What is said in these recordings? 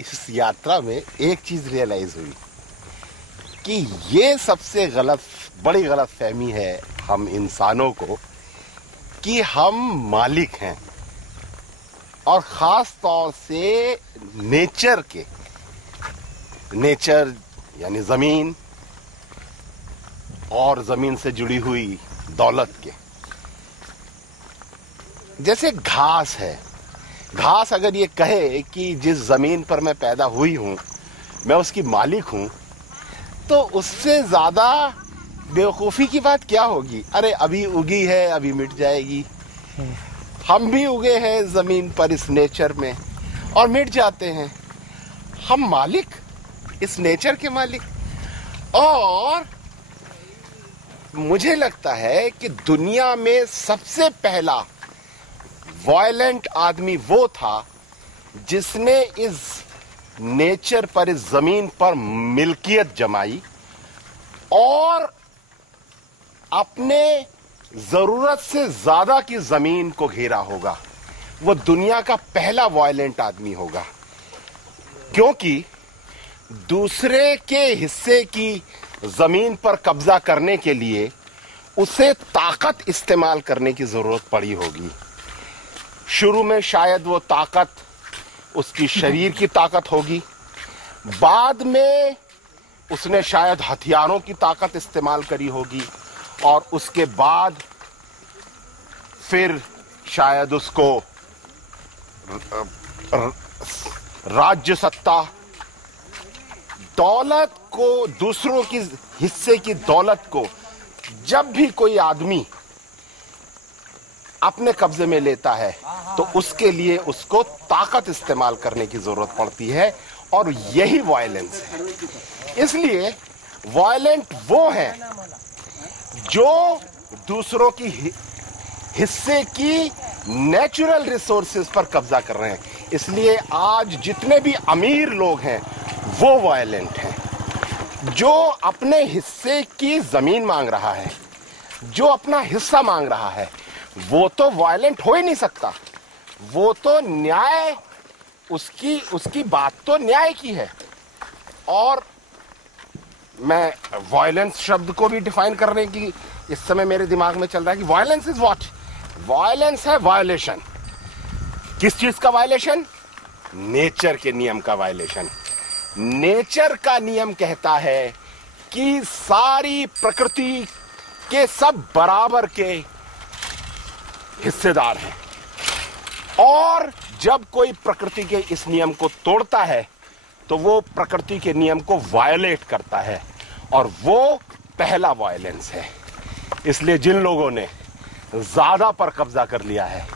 इस यात्रा में एक चीज रियलाइज हुई कि ये सबसे बड़ी गलत फहमी है हम इंसानों को कि हम मालिक हैं, और खास तौर से नेचर यानी जमीन और जमीन से जुड़ी हुई दौलत के। जैसे घास है, घास अगर ये कहे कि जिस जमीन पर मैं पैदा हुई हूं मैं उसकी मालिक हूं, तो उससे ज्यादा बेवकूफी की बात क्या होगी। अरे अभी उगी है, अभी मिट जाएगी। हम भी उगे हैं जमीन पर इस नेचर में और मिट जाते हैं। हम मालिक, इस नेचर के मालिक। और मुझे लगता है कि दुनिया में सबसे पहला वायलेंट आदमी वो था जिसने इस नेचर पर, इस जमीन पर मिल्कियत जमाई और अपने जरूरत से ज्यादा की जमीन को घेरा होगा। वो दुनिया का पहला वायलेंट आदमी होगा, क्योंकि दूसरे के हिस्से की जमीन पर कब्जा करने के लिए उसे ताकत इस्तेमाल करने की जरूरत पड़ी होगी। शुरू में शायद वो ताकत उसकी शरीर की ताकत होगी, बाद में उसने शायद हथियारों की ताकत इस्तेमाल करी होगी, और उसके बाद फिर शायद उसको राज्य सत्ता, दौलत को, दूसरों की हिस्से की दौलत को जब भी कोई आदमी अपने कब्जे में लेता है तो उसके लिए उसको ताकत इस्तेमाल करने की जरूरत पड़ती है, और यही वायलेंस है। इसलिए वायलेंट वो है जो दूसरों की हिस्से की नेचुरल रिसोर्सेज पर कब्जा कर रहे हैं। इसलिए आज जितने भी अमीर लोग हैं वो वायलेंट हैं। जो अपने हिस्से की जमीन मांग रहा है, जो अपना हिस्सा मांग रहा है, वो तो वायलेंट हो ही नहीं सकता। वो तो न्याय, उसकी बात तो न्याय की है। और मैं वायलेंस शब्द को भी डिफाइन करने की इस समय मेरे दिमाग में चल रहा है कि वायलेंस इज व्हाट? वायलेंस है वायलेशन। किस चीज का वायलेशन? नेचर के नियम का वायलेशन। नेचर का नियम कहता है कि सारी प्रकृति के सब बराबर के हिस्सेदार हैं, और जब कोई प्रकृति के इस नियम को तोड़ता है तो वो प्रकृति के नियम को वायलेट करता है, और वो पहला वायलेंस है। इसलिए जिन लोगों ने ज्यादा पर कब्जा कर लिया है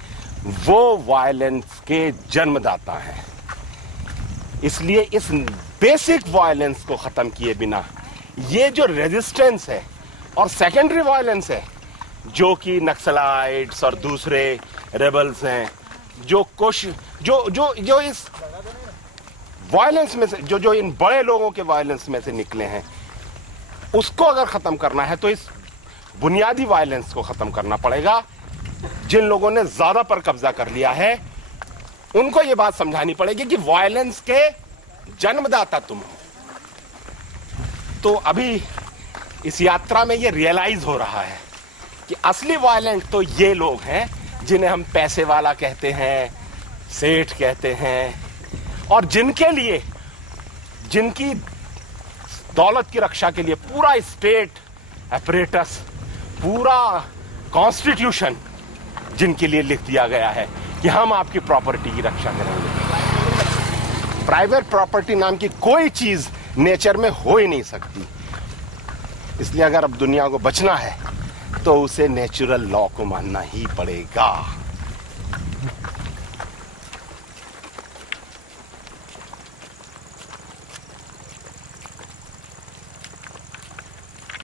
वो वायलेंस के जन्मदाता हैं। इसलिए इस बेसिक वायलेंस को खत्म किए बिना ये जो रेजिस्टेंस है और सेकेंडरी वायलेंस है, जो कि नक्सलाइट्स और दूसरे रेबल्स हैं, जो इस वायलेंस में से, जो इन बड़े लोगों के वायलेंस में से निकले हैं, उसको अगर खत्म करना है तो इस बुनियादी वायलेंस को खत्म करना पड़ेगा। जिन लोगों ने ज्यादा पर कब्जा कर लिया है उनको यह बात समझानी पड़ेगी कि वायलेंस के जन्मदाता तुम हो। तो अभी इस यात्रा में यह रियलाइज हो रहा है कि असली वायलेंट तो ये लोग हैं जिन्हें हम पैसे वाला कहते हैं, सेठ कहते हैं, और जिनके लिए, जिनकी दौलत की रक्षा के लिए पूरा स्टेट अपरेटस, पूरा कॉन्स्टिट्यूशन जिनके लिए लिख दिया गया है कि हम आपकी प्रॉपर्टी की रक्षा करेंगे। प्राइवेट प्रॉपर्टी नाम की कोई चीज नेचर में हो ही नहीं सकती। इसलिए अगर अब दुनिया को बचना है तो उसे नेचुरल लॉ को मानना ही पड़ेगा।